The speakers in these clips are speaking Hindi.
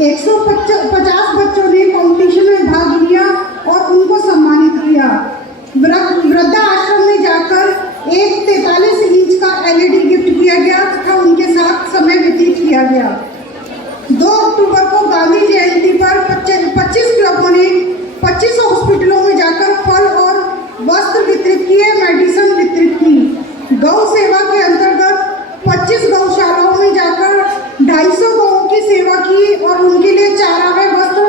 150 बच्चों ने कंपटीशन में भाग लिया और उनको सम्मानित किया। वृद्धा आश्रम में जाकर एक 43 इंच का LED गिफ्ट किया गया तथा उनके साथ समय व्यतीत किया गया। 2 अक्टूबर को गांधी जयंती पर 25 क्लबों ने 25 हॉस्पिटलों में जाकर फल और वस्त्र वितरित किए, मेडिसिन वितरित की। गौ सेवा के अंतर्गत 25 गौशालाओं में जाकर 250 गौओं की सेवा की और उनके लिए चारा व वस्त्र,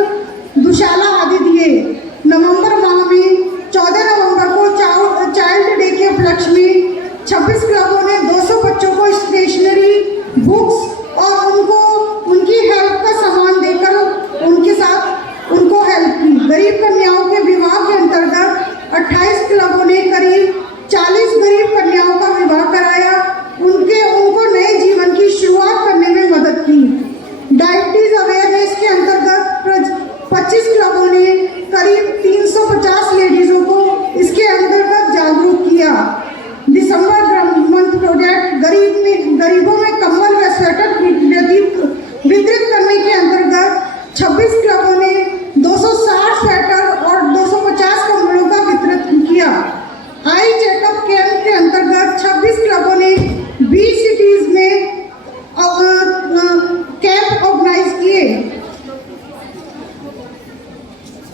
दुशाला आदि दिए। नवंबर माह में 14 नवंबर को चाइल्ड डे के उपलक्ष्य में 26 क्लबों ने 200 बच्चों को स्टेशनरी, बुक्स और उनकी हेल्प का सामान देकर उनके साथ उनको हेल्प की। गरीब कन्याओं के विवाह के अंतर्गत 28 क्लबों ने करीब 40 गरीब कन्याओं का विवाह कराया, उनको नए जीवन की शुरुआत करने में मदद की। डायबिटीज अवेयरनेस के अंतर्गत 25 क्लबों ने करीब 350 लेडीजों को इसके अंतर्गत जागरूक किया। दिसंबर मंथ प्रोजेक्ट गरीबों में कंबल व स्वेटर वितरित करने के अंतर्गत 26 क्लबों ने 260 स्वेटर और 250 कंबलों का वितरण किया। आई चेकअप कैंप के अंतर्गत 26 क्लबों ने 20 सिटीज में कैंप ऑर्गेनाइज किए।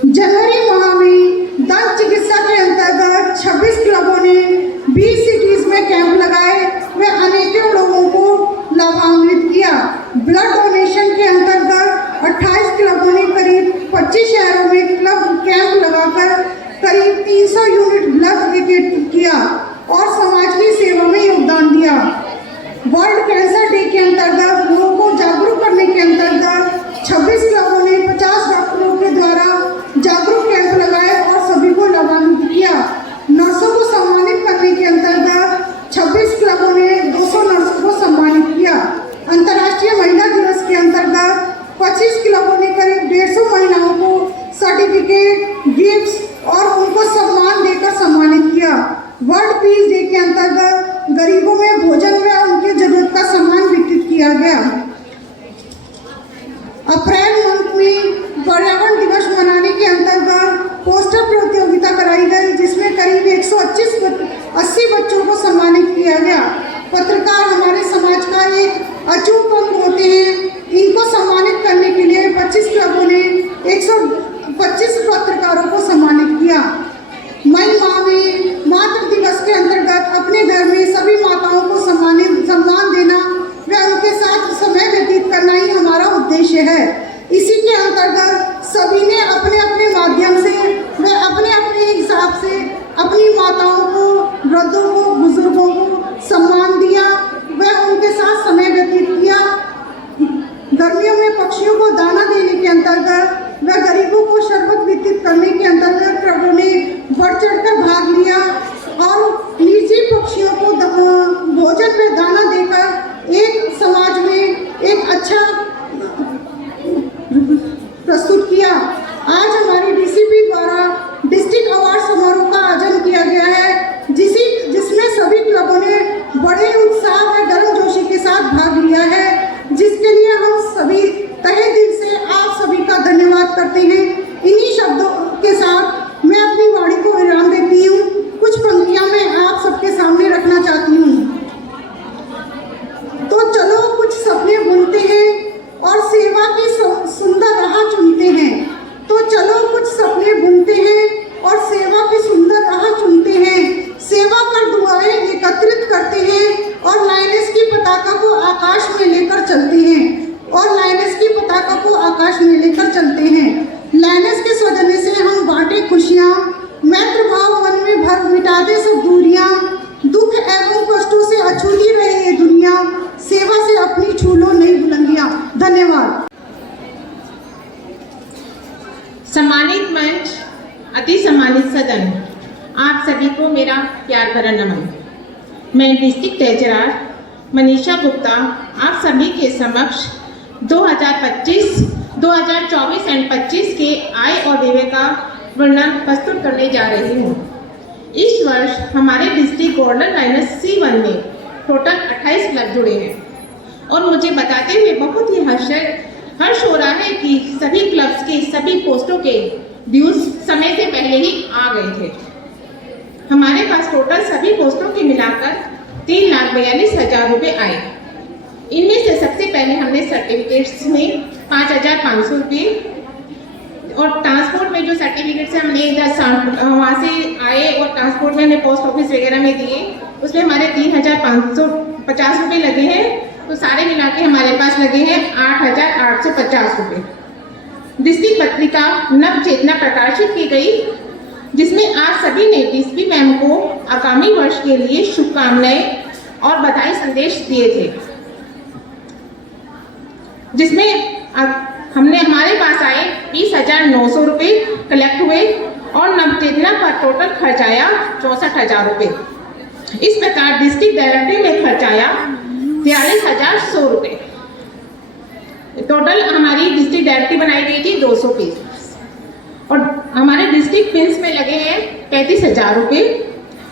जनवरी माह में दंत चिकित्सा के अंतर्गत 26 क्लबों ने 20 सिटीज में कैंप लगाए व अनेकों लोगों को लाभान्वित किया। ब्लड डोनेशन के अंतर्गत 28 क्लबों ने करीब 25 शहरों में क्लब कैंप लगाकर करीब 300 यूनिट ब्लड एकत्रित किया और समाज की सेवा में योगदान दिया। वर्ल्ड कैंसर डे के अंतर्गत लोगों को जागरूक करने के अंतर्गत 26 क्लबों ने 50 डॉक्टरों के द्वारा जागरूक कैंप लगाए और सभी को लाभान्वित किया। नर्सों को सम्मानित करने के अंतर्गत 26 क्लबों ने 200 नर्सों को सम्मानित किया। अंतर्राष्ट्रीय महिला दिवस के अंतर्गत 25 क्लबों ने करीब 150 महिलाओं को सर्टिफिकेट, गिफ्ट्स और उनको सम्मान देकर सम्मानित किया। वर्ल्ड पीस डे के अंतर्गत गरीबों में भोजन व उनकी जरूरत का सामान वितरित किया गया। अप्रैल मंथ में पर्यावरण दिवस मनाने के अंतर्गत पोस्टर प्रतियोगिता कराई गई, जिसमें करीब 180 बच्चों को सम्मानित किया गया। पत्रकार हमारे समाज का एक अचूक अंग होते हैं। इनको सम्मानित करने के लिए 25 क्लबों ने 125 पत्रकारों को सम्मानित किया। मई माह में मातृ दिवस के अंतर्गत अपने घर में सभी माताओं को सम्मान देना व उनके साथ समय व्यतीत करना ही हमारा उद्देश्य है। इसी के अंतर्गत सभी ने अपने अपने माध्यम से व अपने अपने हिसाब से अपनी माताओं को, वृद्धों को, बुजुर्गों को सम्मान दिया व उनके साथ समय व्यतीत किया। गर्मियों में पक्षियों को दाना देने के अंतर्गत व गरीबों को शरबत वितरित करने के अंतर्गत क्लबों ने बढ़ चढ़कर भाग लिया और निजी पक्षियों को भोजन व दाना देकर एक समाज में एक अच्छा प्रस्तुत किया। आज हमारी DCP द्वारा डिस्ट्रिक्ट अवार्ड समारोह का आयोजन किया गया है, जिसमें सभी क्लबों ने बड़े उत्साह व गर्मजोशी के साथ भाग लिया है, जिसके लिए हम सभी तहे दिल से आप सभी का धन्यवाद करते हैं। इन्हीं शब्दों के साथ मैं अपनी वाणी को विराम देती हूँ। कुछ पंक्तियाँ मैं आप सबके सामने रखना चाहती हूँ। तो चलो कुछ सपने बुनते हैं और सेवा की सुंदर राह चुनते हैं। तो चलो कुछ सपने बुनते हैं और सेवा की सुंदर राह चुनते हैं। सेवा कर दुआएं एकत्रित करते हैं और लाइनेस की पताका को आकाश में लेकर चलते हैं लाइनेस के सौजन्य से हम बांटे खुशियाँ, मैत्र भाव मन में भर मिटा दे सब दूरियाँ, दुख एवं कष्टों से अछूती रहे ये दुनिया, सेवा से अपनी छू लो नई बुलंदियाँ। धन्यवाद। सम्मानित मंच, अति सम्मानित सदन, आप सभी को मेरा प्यार भरा नमन। मैं डिस्ट्रिक्ट ट्रेजरर मनीषा गुप्ता आप सभी के समक्ष 2025, 2024 एंड 25 के आय और व्यय का वर्णन प्रस्तुत करने जा रही हूँ। इस वर्ष हमारे डिस्ट्रिक्ट गोल्डन लाइनस C1 में टोटल 28 क्लब जुड़े हैं और मुझे बताते हुए बहुत ही हर्ष हो रहा है कि सभी क्लब्स के सभी पोस्टों के ड्यूज समय से पहले ही आ गए थे। हमारे पास टोटल सभी पोस्टों के मिलाकर 3,42,000 रुपये आए। इनमें से सबसे पहले हमने सर्टिफिकेट्स में 5,500 रुपये और ट्रांसपोर्ट में जो सर्टिफिकेट्स हैं हमने इधर वहाँ से आए और ट्रांसपोर्ट में हमने पोस्ट ऑफिस वगैरह में दिए, उसमें हमारे 3,550 रुपये लगे हैं। तो सारे मिला के हमारे पास लगे हैं 8,850 रुपये। डिस्ट्रिक्ट पत्रिका नव चेतना प्रकाशित की गई, जिसमें आप सभी ने डीसीपी मैम को आगामी वर्ष के लिए शुभकामनाएं और बधाई संदेश दिए थे, जिसमें हमने हमारे पास आए 20,900 रुपये कलेक्ट हुए और नव चेतना पर टोटल खर्च आया 64,000 रुपये। इस प्रकार डिस्ट्रिक्ट डायरेक्टरी में खर्च आया 43,100 रुपये। टोटल हमारी डिस्ट्रिक्ट डायरेक्टरी बनाई गई थी 200 पीस और हमारे डिस्ट्रिक्ट पिंस में लगे हैं 35,000 रुपये।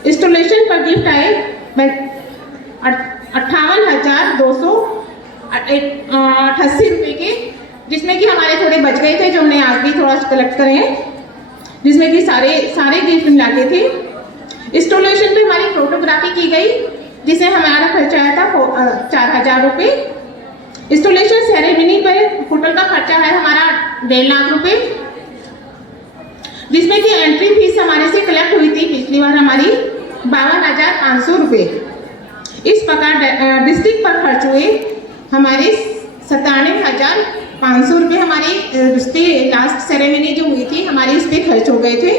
इंस्टॉलेशन पर गिफ्ट आए 58,288 रुपये के, जिसमें कि हमारे थोड़े बच गए थे जो हमने आज भी थोड़ा कलेक्ट करे हैं, जिसमें कि सारे गिफ्ट मिला के थे। इंस्टॉलेशन पे हमारी फोटोग्राफी की गई, जिसे हमारा खर्चा आया था 4,000 रुपये। इंस्टॉलेशन सेरेमनी पर होटल का खर्चा है हमारा 1.5 लाख रुपये, जिसमें कि एंट्री फीस हमारे से कलेक्ट हुई थी पिछली बार हमारी 52,500 रुपये। इस प्रकार डिस्ट्रिक्ट पर खर्च हुए हमारे 97,500 रुपये। हमारी उस पर लास्ट सेरेमनी जो हुई थी हमारी उस पर खर्च हो गए थे।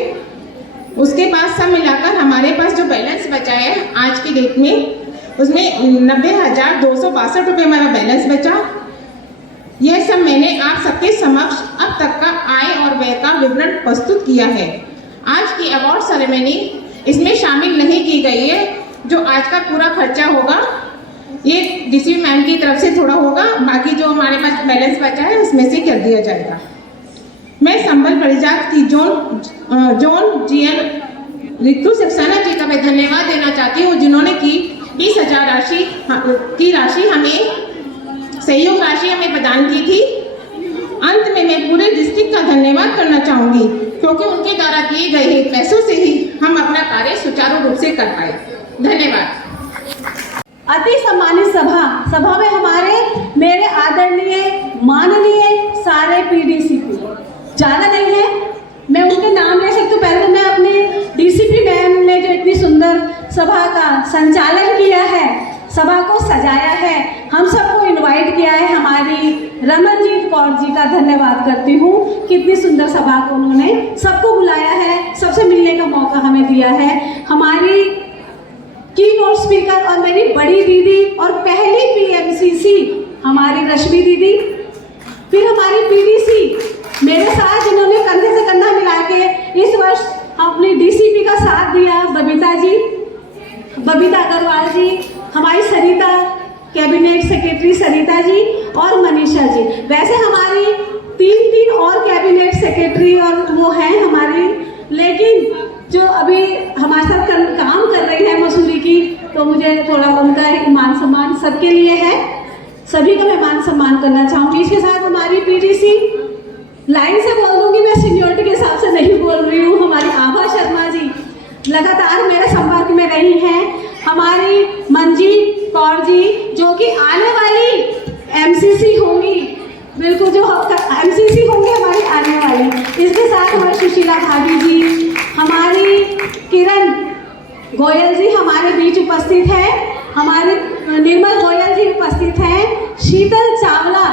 उसके बाद सब मिलाकर हमारे पास जो बैलेंस बचा है आज की डेट में, उसमें 90,262 रुपये हमारा बैलेंस बचा। यह सब मैंने आप सबके समक्ष अब तक का आय और व्यय का विवरण प्रस्तुत किया है। आज की अवार्ड सेरेमनी इसमें शामिल नहीं की गई है। जो आज का पूरा खर्चा होगा ये डीसीपी मैम की तरफ से थोड़ा होगा, बाकी जो हमारे पास बैलेंस बचा है उसमें से कर दिया जाएगा। मैं संबल परिजात की जोन जीएन रितु सक्सेना जी का मैं धन्यवाद देना चाहती हूँ, जिन्होंने की 20,000 राशि हमें सहयोग राशि हमें प्रदान की थी। अंत में मैं पूरे डिस्ट्रिक्ट का धन्यवाद करना चाहूँगी, क्योंकि उनके द्वारा किए गए पैसों से ही हम अपना कार्य सुचारू रूप से कर पाए। धन्यवाद। अति सम्मानित सभा में हमारे मेरे आदरणीय माननीय सारे पीडीसीपी ज़्यादा नहीं है, मैं उनके नाम ले सकती हूँ। पहले मैं अपने डीसीपी मैम ने जो इतनी सुंदर सभा का संचालन किया है, सभा को सजाया है, हम सबको इनवाइट किया है, हमारी रमनजीत कौर जी का धन्यवाद करती हूँ। कितनी सुंदर सभा को उन्होंने सबको बुलाया है, सबसे मिलने का मौका हमें दिया है। हमारी कीनोट स्पीकर और मेरी बड़ी दीदी और पहली पीएमसीसी हमारी रश्मि दीदी, फिर हमारी पीडीसी मेरे साथ जिन्होंने कंधे से कंधा मिला के इस वर्ष अपनी डीसीपी का साथ दिया, बबीता अग्रवाल जी, हमारी सरिता कैबिनेट सेक्रेटरी सरिता जी और मनीषा जी। वैसे हमारी 3 और कैबिनेट सेक्रेटरी और वो हैं हमारी, लेकिन जो अभी हमारे साथ काम कर रही है मसूरी की, तो मुझे थोड़ा उनका मान सम्मान सबके लिए है, सभी का मैं मान सम्मान करना चाहूँगी। इसके साथ हमारी पीडीसी लाइन से बोल दूंगी, मैं सीनियरिटी के हिसाब से नहीं बोल रही हूँ, हमारी आभा शर्मा जी लगातार मेरे संपर्क में रही हैं। हमारी मंजीत कौर जी जो कि आने वाली एमसीसी होंगी, बिल्कुल जो एमसीसी होंगी हमारी आने वाली। इसके साथ हमारी सुशीला भाभी जी, हमारी किरण गोयल जी हमारे बीच उपस्थित है, हमारे निर्मल गोयल जी उपस्थित हैं, शीतल चावला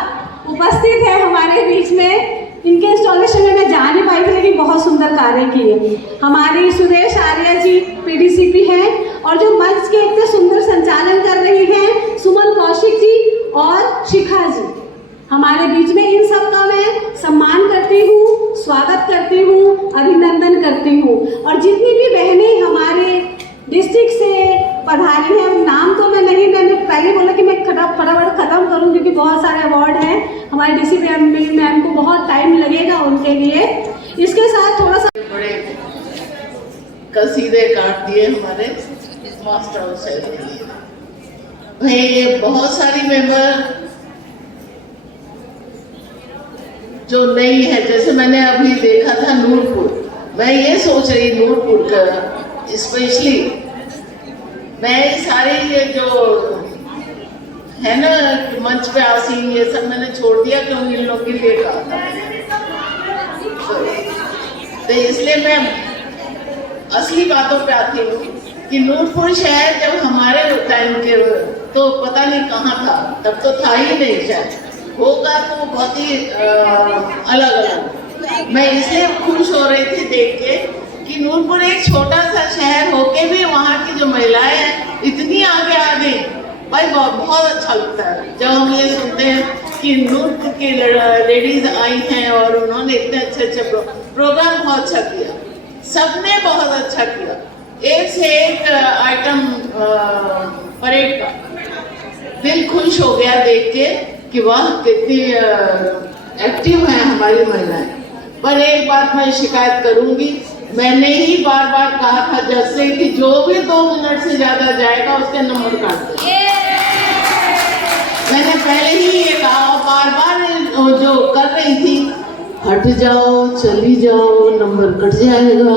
उपस्थित है हमारे बीच में। इनके इंस्टॉलेशन में मैं जा नहीं पाई थी, लेकिन बहुत सुंदर कार्य किए। हमारी सुदेश आर्य जी पीडीसीपी हैं और जो मंच के इतने सुंदर संचालन कर रही हैं सुमन कौशिक जी और शिखा जी हमारे बीच में। इन सब का मैं सम्मान करती हूँ, स्वागत करती हूँ, अभिनंदन करती हूँ। और जितनी भी बहनें हमारे डिस्ट्रिक्ट से पधारी हैं, नाम तो मैंने पहले बोला कि मैं फटाफट ख़त्म करूँ, क्योंकि बहुत सारे अवार्ड हैं। हमारे डीसीपी मैम को बहुत टाइम लगेगा उनके लिए। इसके साथ थोड़ा सा बड़े कसीदे काट दिए हमारे मास्टर साहब ने। ये बहुत सारी मेंबर जो नई है, जैसे मैंने अभी देखा था नूरपुर, मैं ये सोच रही नूरपुर का स्पेशली मैं सारे ये जो है ना मंच पे आसीन ये सब मैंने छोड़ दिया क्योंकि इन लोग के लिए कहा था। तो इसलिए मैं असली बातों पे आती हूँ कि नूरपुर शहर जब हमारे टाइम के तो पता नहीं कहाँ था, तब तो था ही नहीं, शायद होगा तो बहुत ही अलग अलग। मैं इसलिए खुश हो रही थी देख के कि नूरपुर एक छोटा सा शहर होके भी वहाँ की जो महिलाएं हैं इतनी आगे आ गई। भाई बहुत अच्छा लगता है जब हम ये सुनते हैं कि नूरपुर की लेडीज आई हैं और उन्होंने इतने अच्छे अच्छे प्रोग्राम बहुत अच्छा किया, सबने बहुत अच्छा किया, एक से एक आइटम परेड का। दिल खुश हो गया देख के कि वाह कितनी एक्टिव है हमारी महिलाएं। पर एक बात मैं शिकायत करूंगी, मैंने ही बार बार कहा था जज से कि जो भी 2 मिनट से ज्यादा जाएगा उसके नंबर काट दे। मैंने पहले ही ये कहा और बार बार जो कर रही थी हट जाओ चली जाओ नंबर कट जाएगा,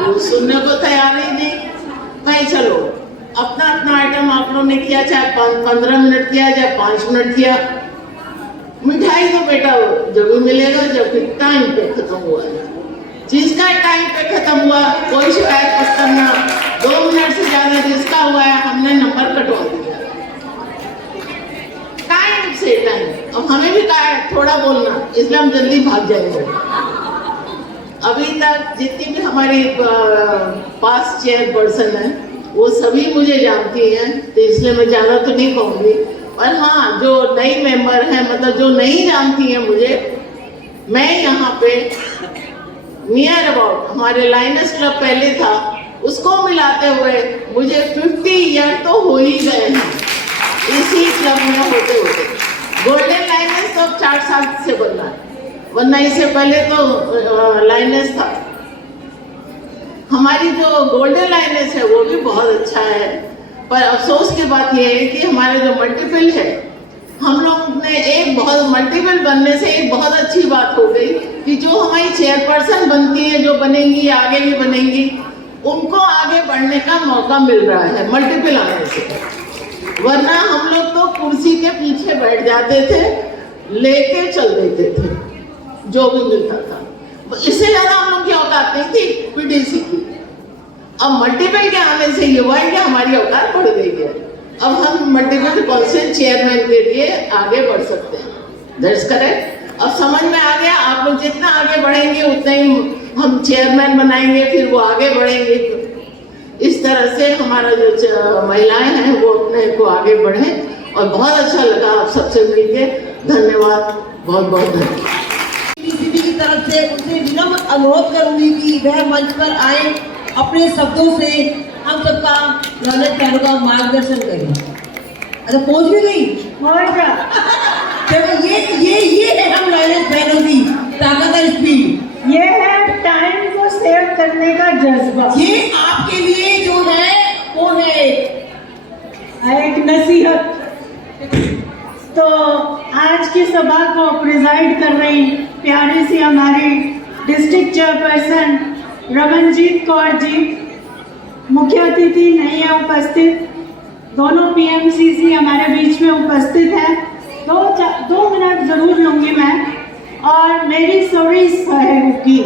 वो सुनने को तैयार ही नहीं। भाई चलो अपना अपना आइटम आप लोगों ने किया, चाहे 15 मिनट किया चाहे 5 मिनट किया। मिठाई तो बेटा जब भी मिलेगा जब टाइम पे खत्म हुआ है, जिसका टाइम पे खत्म हुआ कोई शिकायत मत करना। 2 मिनट से ज्यादा जिसका हुआ है हमने नंबर कटवा दिया टाइम से टाइम। अब हमें भी कहा है थोड़ा बोलना, इसलिए हम जल्दी भाग जाएंगे। अभी तक जितनी भी हमारी पास चेयरपर्सन है वो सभी मुझे जानती हैं, तो इसलिए मैं ज़्यादा तो नहीं कहूँगी। पर हाँ जो नई मेंबर हैं, मतलब जो नहीं जानती हैं मुझे, मैं यहाँ पे नियर अबाउट हमारे लाइनर्स क्लब पहले था उसको मिलाते हुए मुझे 50 ईयर तो हो ही गए हैं इसी क्लब में होते होते। गोल्डन लाइनर्स तो 4 साल से बन रहा है, वरना इससे पहले तो लाइनर्स था। हमारी जो गोल्डन लाइनर्स है वो भी बहुत अच्छा है, पर अफसोस की बात यह है कि हमारे जो मल्टीपल है, हम लोग ने एक बहुत मल्टीपल बनने से एक बहुत अच्छी बात हो गई कि जो हमारी चेयरपर्सन बनती है, जो बनेंगी आगे भी बनेंगी, उनको आगे बढ़ने का मौका मिल रहा है मल्टीपल आने से। वरना हम लोग तो कुर्सी के पीछे बैठ जाते थे, लेके चल देते थे जो भी मिलता था। इससे ज्यादा हम लोग की औकात नहीं थी पीडीसी की। अब मल्टीपल के आने से ये हुआ है कि हमारी औकात बढ़ गई है। अब हम मल्टीपल काउंसिल चेयरमैन के लिए आगे बढ़ सकते हैं। That's correct. अब समझ में आ गया, आप लोग जितना आगे बढ़ेंगे उतना ही हम चेयरमैन बनाएंगे, फिर वो आगे बढ़ेंगे। इस तरह से हमारा जो महिलाएं हैं वो अपने को आगे बढ़े। और बहुत अच्छा लगा आप सबसे मिलके। धन्यवाद, बहुत बहुत धन्यवाद। की तरफ से उनसे विनम्र अनुरोध करूंगी कि वह मंच पर आए, अपने शब्दों से हम सबका ललित बहनों का मार्गदर्शन करें। अच्छा पहुंच भी गई, चलो ये है हम ललित बहनों की ताकत और स्पीड। ये है टाइम को सेव करने का जज्बा। ये आपके लिए जो है वो है एक नसीहत। तो आज की सभा को प्रिजाइड कर रही प्यारी सी हमारी डिस्ट्रिक्ट चेयरपर्सन रमनजीत कौर जी, मुख्य अतिथि नहीं है उपस्थित, दोनों पीएमसीसी हमारे बीच में उपस्थित हैं। 2 मिनट जरूर लूंगी मैं। और मेरी सभी सहयोगी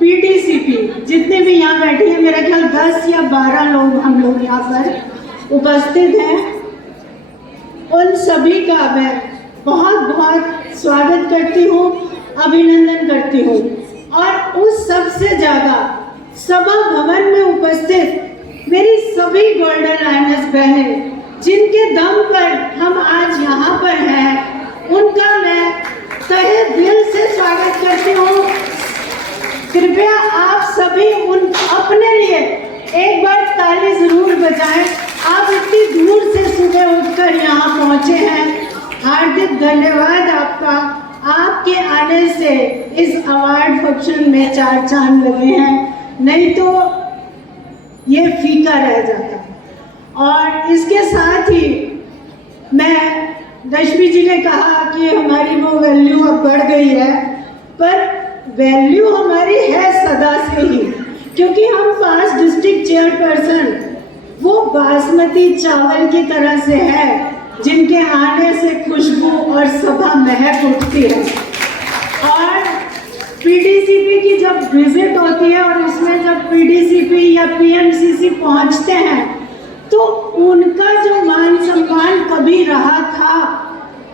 पीटीसीपी जितने भी यहाँ बैठे हैं, मेरा ख्याल 10 या 12 लोग हम लोग यहाँ पर उपस्थित हैं, उन सभी का मैं बहुत बहुत स्वागत करती हूँ, अभिनंदन करती हूँ। और उस सबसे ज़्यादा सभा भवन में उपस्थित मेरी सभी गोल्डन लाइनर्स बहनें जिनके दम पर हम आज यहाँ पर हैं, उनका मैं तहे दिल से स्वागत करती हूँ। कृपया आप सभी उन अपने लिए एक बार ताली जरूर बजाएं। आप इतनी दूर से सुबह उठकर यहाँ पहुँचे हैं, हार्दिक धन्यवाद आपका। आपके आने से इस अवार्ड फंक्शन में 4 चांद लगे हैं, नहीं तो ये फीका रह जाता। और इसके साथ ही मैं, रश्मि जी ने कहा कि हमारी वो वैल्यू अब बढ़ गई है, पर वैल्यू हमारी है सदा से ही, क्योंकि हम 5 डिस्ट्रिक्ट चेयरपर्सन वो बासमती चावल की तरह से है जिनके आने से खुशबू और सभा महक उठती है। और पीडीसीपी की जब विजिट होती है और उसमें जब पीडीसीपी या पीएमसीसी पहुंचते हैं तो उनका जो मान सम्मान कभी रहा था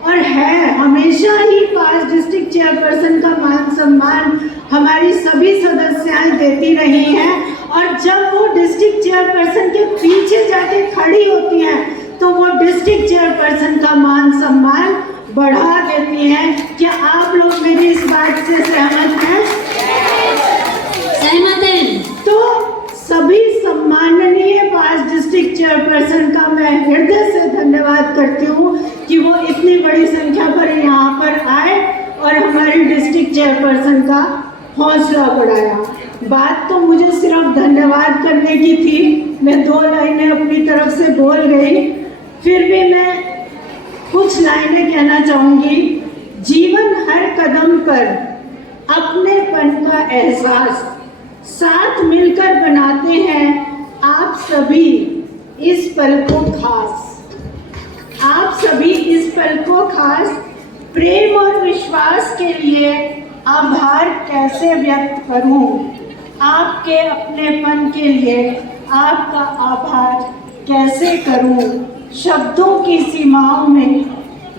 और है, हमेशा ही 5 डिस्ट्रिक्ट चेयरपर्सन का मान सम्मान हमारी सभी सदस्याएं देती रही हैं। और जब वो डिस्ट्रिक्ट चेयरपर्सन के पीछे जाके खड़ी होती हैं तो वो डिस्ट्रिक्ट चेयरपर्सन का मान सम्मान बढ़ा देती हैं। क्या आप लोग मेरी इस बात से सहमत हैं? सहमत हैं। तो सभी सम्माननीय 5 डिस्ट्रिक्ट चेयरपर्सन का मैं हृदय से धन्यवाद करती हूँ कि वो इतनी बड़ी संख्या पर यहाँ पर आए और हमारी डिस्ट्रिक्ट चेयरपर्सन का हौसला बढ़ाया। बात तो मुझे सिर्फ धन्यवाद करने की थी, मैं 2 लाइनें अपनी तरफ से बोल गई, फिर भी मैं कुछ लाइनें कहना चाहूँगी। जीवन हर कदम पर अपनेपन का एहसास साथ मिलकर बनाते हैं आप सभी इस पल को खास। आप सभी इस पल को खास प्रेम और विश्वास के लिए आभार कैसे व्यक्त करूं? आपके अपनेपन के लिए आपका आभार कैसे करूं? शब्दों की सीमाओं में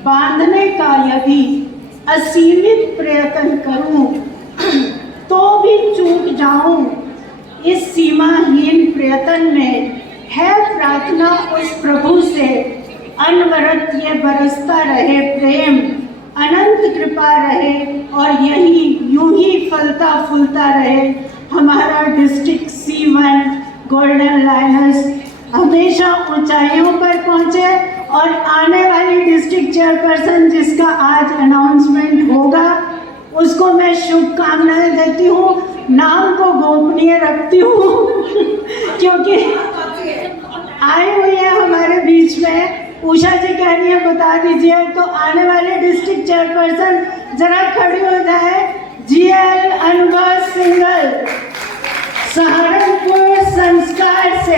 बांधने का यदि असीमित प्रयत्न करूं तो भी चूक जाऊं। इस सीमाहीन प्रयत्न में है प्रार्थना उस प्रभु से, अनवरत ये बरसता रहे प्रेम, अनंत कृपा रहे और यही यूं ही फलता फूलता रहे हमारा डिस्ट्रिक्ट C1 गोल्डन लायनस हमेशा ऊंचाइयों पर पहुंचे। और आने वाली डिस्ट्रिक्ट चेयरपर्सन जिसका आज अनाउंसमेंट होगा उसको मैं शुभकामनाएं देती हूँ, नाम को गोपनीय रखती हूँ क्योंकि आई हुई है हमारे बीच में। उषा जी कह रही है बता दीजिए, तो आने वाले डिस्ट्रिक्ट चेयरपर्सन जरा खड़ी हो जाए। GL अनुभव सिंगल, सहारनपुर संस्कार से।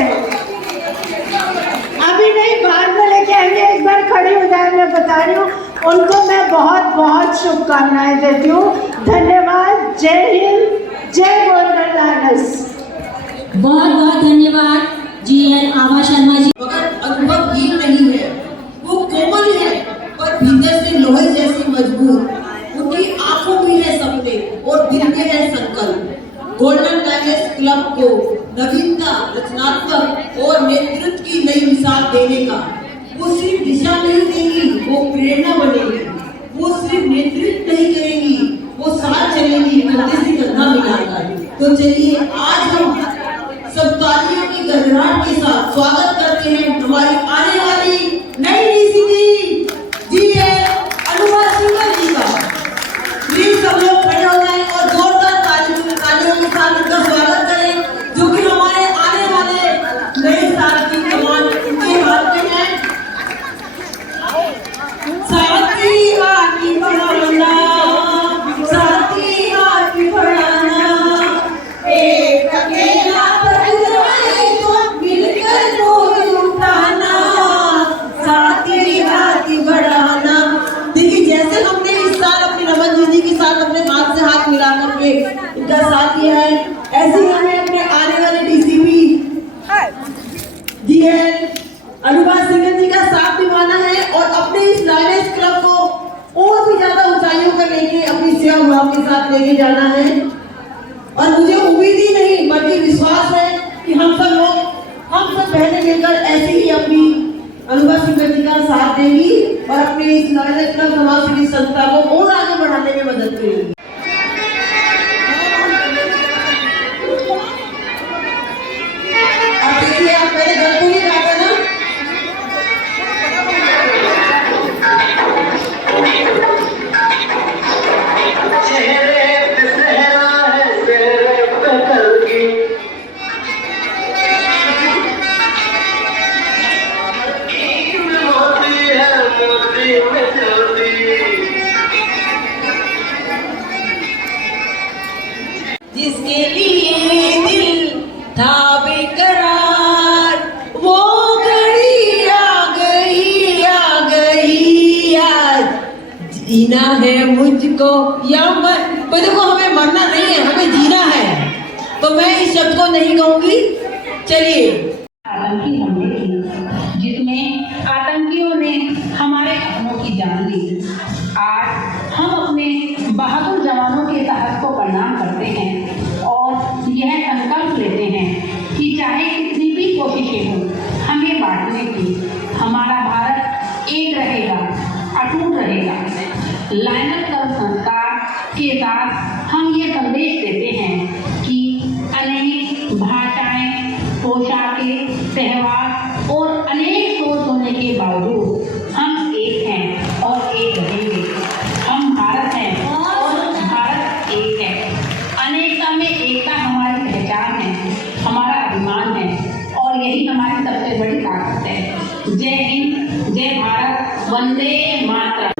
अभी नहीं, बाद में लेके आएंगे, एक बार खड़ी हो जाए, मैं बता रही हूँ। उनको मैं बहुत बहुत शुभकामनाएं देती हूँ। धन्यवाद। जय हिंद, जय गोल्डन लायनस। बहुत बहुत धन्यवाद GL आभा शर्मा जी। मगर अनुभव हीन नहीं है, वो कोमल है पर भीतर से लोहे जैसी मजबूत। उनकी आंखों में है सपने और दिल में है संकल्प। गोल्डन लायनस क्लब को नवीनता, रचनात्मक और नेतृत्व की नई मिसाल देने का। वो सिर्फ दिशा नहीं देंगी, वो प्रेरणा बनेगी। वो सिर्फ नेतृत्व नहीं करेंगी, वो साथ चलेंगी कंधे से कंधा मिलाकर। तो चलिए आज हम सब तालियों की गड़गड़ाहट के साथ स्वागत करते हैं हमारी आने वाली नई डीसीपी GL अनुभव सिंगल जी का। प्लीज सब लोग खड़े हो जाएं और जोरदार तालियों के साथ उनका स्वागत करें, जो कि हमारे आने वाले नए साल की कमान उनके हाथ में है। साथी हाथी बढ़ाना, साथी हाथी बढ़ाना, एक अकेला मिलकर बोझ उठाना, साथी हाथी बढ़ाना। देखिए जैसे हमने इस साल अपने रमन दीदी के साथ अपने हाथ से हाथ मिलाकर के इनका साथ दिया है, ऐसे ही हमें अपने आने वाले डीसीपी GL अनुभव सिंगल जी का साथ निभाना है और अपने इस लायनस क्लब को और भी ज्यादा ऊंचाइयों पर लेके अपनी सेवा भाव के साथ लेके जाना है। और मुझे उम्मीद ही नहीं बल्कि विश्वास है कि हम सब बहनें मिलकर ऐसे ही अपनी अनुभव सिंगल जी का साथ देंगी और अपने इस लायनस क्लब समाज सेवी संस्था को और आगे बढ़ाने में मदद करेंगी। अब देखिए आप मेरे घर को ही गाते ना। जीना है मुझको या पर देखो हमें मरना नहीं है, हमें जीना है, तो मैं इस शब्द को नहीं कहूंगी। चलिए। आतंकी हमले की जिसमें आतंकियों ने हमारे अपनों की जान ली। आज हम अपने बहादुर जवानों के साहस को प्रणाम करते हैं और यह संकल्प लेते हैं कि चाहे कितनी भी कोशिशें हों हमें बांटने की, हमारा भारत एक रहेगा, अटूट रहेगा। लायनस क्लब संस्कार के साथ हम ये संदेश देते हैं कि अनेक भाषाएं, पोशाकें, त्योहार और अनेक सोच होने के बावजूद हम एक हैं और एक रहेंगे। हम भारत हैं और भारत एक है। अनेकता में एकता हमारी पहचान है, हमारा अभिमान है और यही हमारी सबसे बड़ी ताकत है। जय हिंद, जय भारत, वंदे मातरम।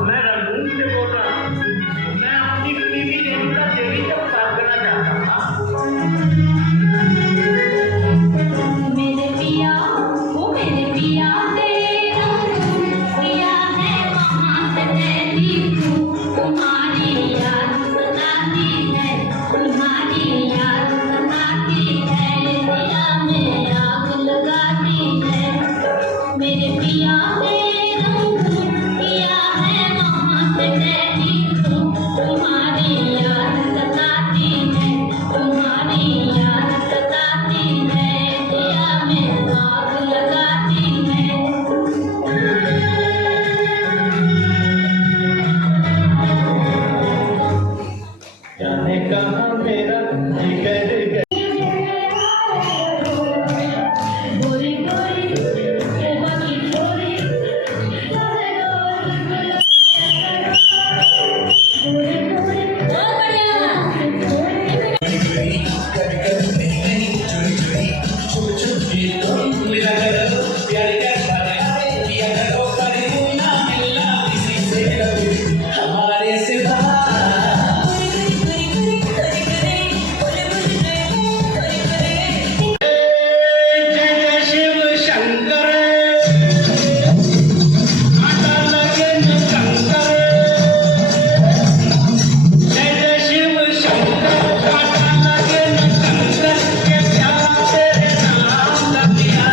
मैं रंगून से बोल रहा हूँ। मैं अपनी बीवी देविका देवी तक बात करना चाहता था। मेरे पिया वो मेरे पिया तेरा पिया है वहाँ से तेरी तुम्हारी याद सताती है, तुम्हारी याद सताती है, दिया में आग लगाती है। मेरे पिया तेरा पिया है वहाँ से तेरी तुम्हारी याद सताती है, तुम्हारी याद सताती है, दिया में आग लगाती है। जाने कहाँ मेरा जिगर गया। गोरी गोरी ओहा की छोरी गोरी गोरी बहुत बढ़िया। जय शिव शंकर माता लगन शंकर। जय शिव शंकर माता लगन शंकर के प्यार तेरे नाम लगिया।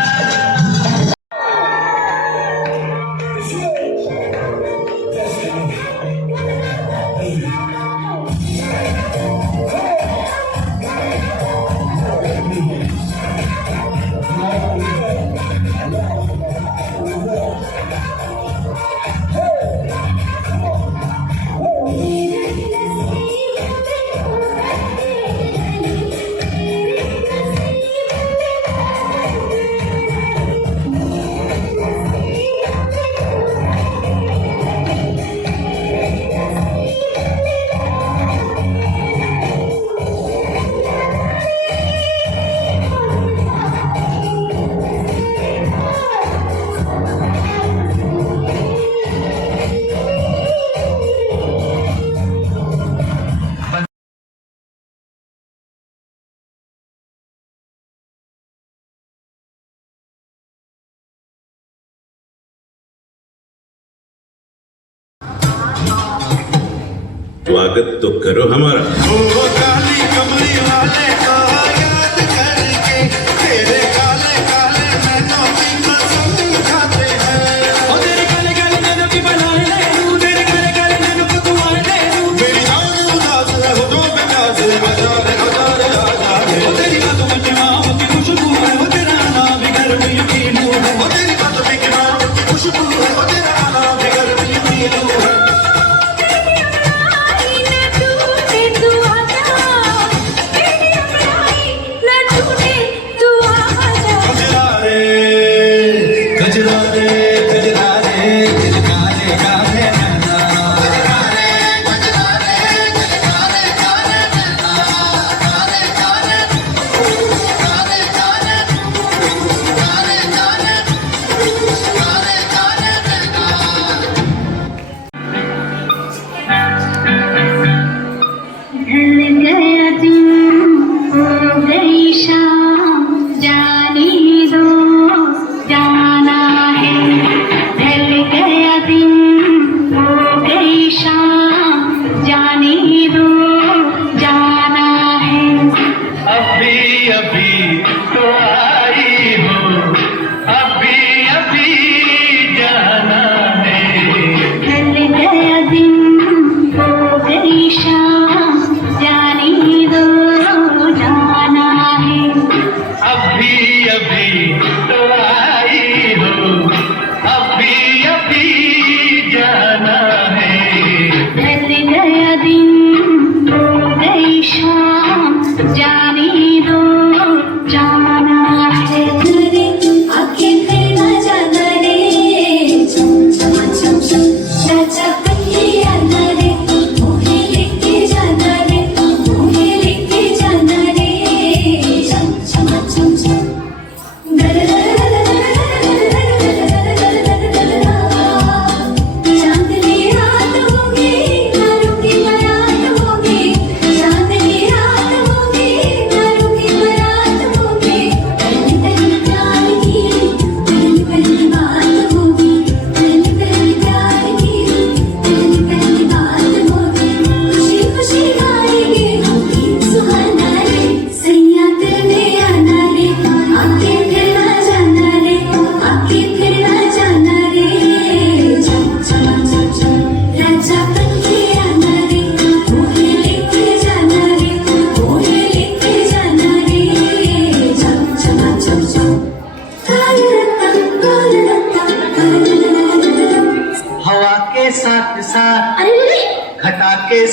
स्वागत तो करो हमारा। ओ काली कमली वाले को याद करके तेरे काले काले नैनों की कसम खाते हैं। ओ तेरे काले काले नैनों की बनाए ले लूं, तेरे काले काले नैनों को तू आए ले लूं। मेरी जान उदास है होठों पे प्यास है, आजा रे आजा रे। ओ तेरी बातों में माँ की खुशबू है, ओ तेरा नाम भी घर में यकीन है। ओ तेरी बातों में माँ की खुशबू है, ओ तेरा नाम भी घर में यकीन है। तू आजा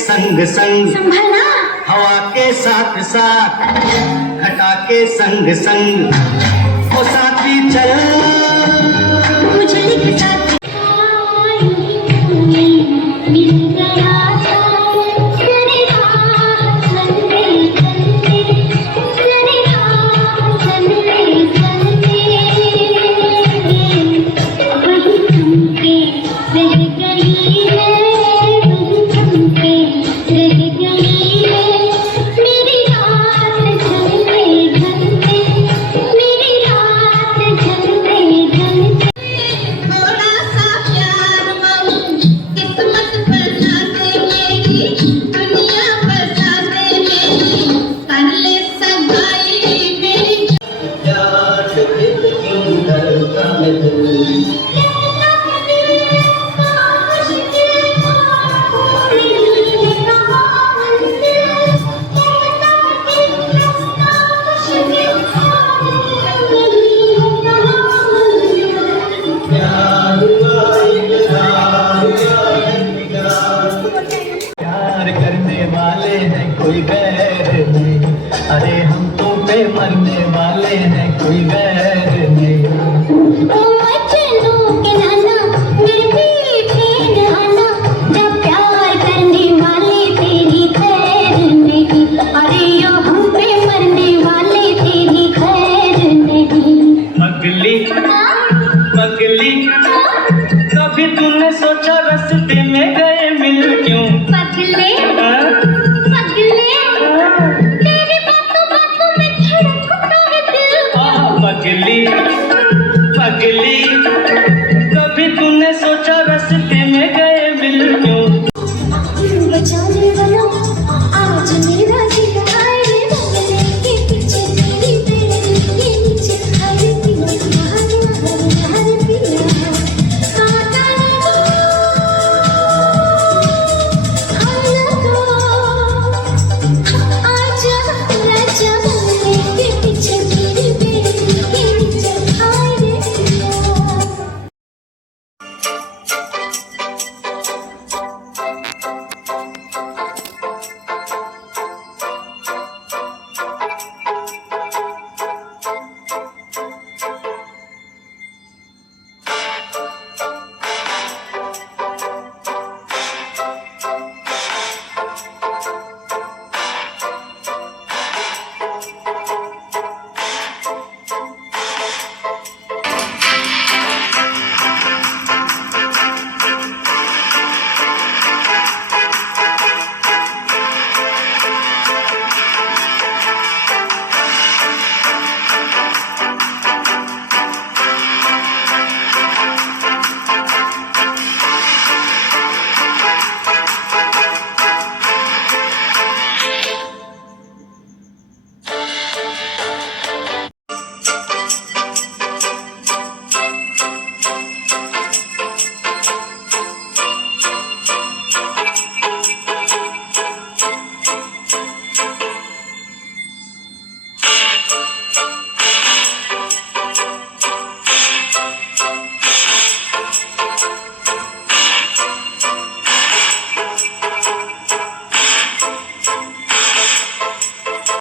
संग संग संभलना हवा के साथ साथ घटा के संग संग ओ साथी चल उजली के साथ मिल गया तेरे हाथ चलते चलते तेरे हाथ चलते चलते वही थमके रह गई है वही थमके रह गई है मेरी रात चलते चलते मेरी रात चलते चलते थोड़ा सा प्यार मांगू किस्मत बना दे मेरी दुनिया बसा दे मेरी कर ले सगाई मेरी याद फिर क्यों डरता है तू प्यार करने वाले हैं कोई गैर नहीं अरे हम तो पे मरने वाले हैं कोई गैर नहीं ओ चलो के नाना मेरे पीछे न आना जब प्यार करने वाले तेरी खैर नहीं अरे यो हम पे मरने वाले तेरी खैर नहीं मगली मगली कभी तूने सोचा रास्ते में गए मिल क्यों पगले हाँ? पगले तेरी बातों में धड़कता है दिल मगली मगली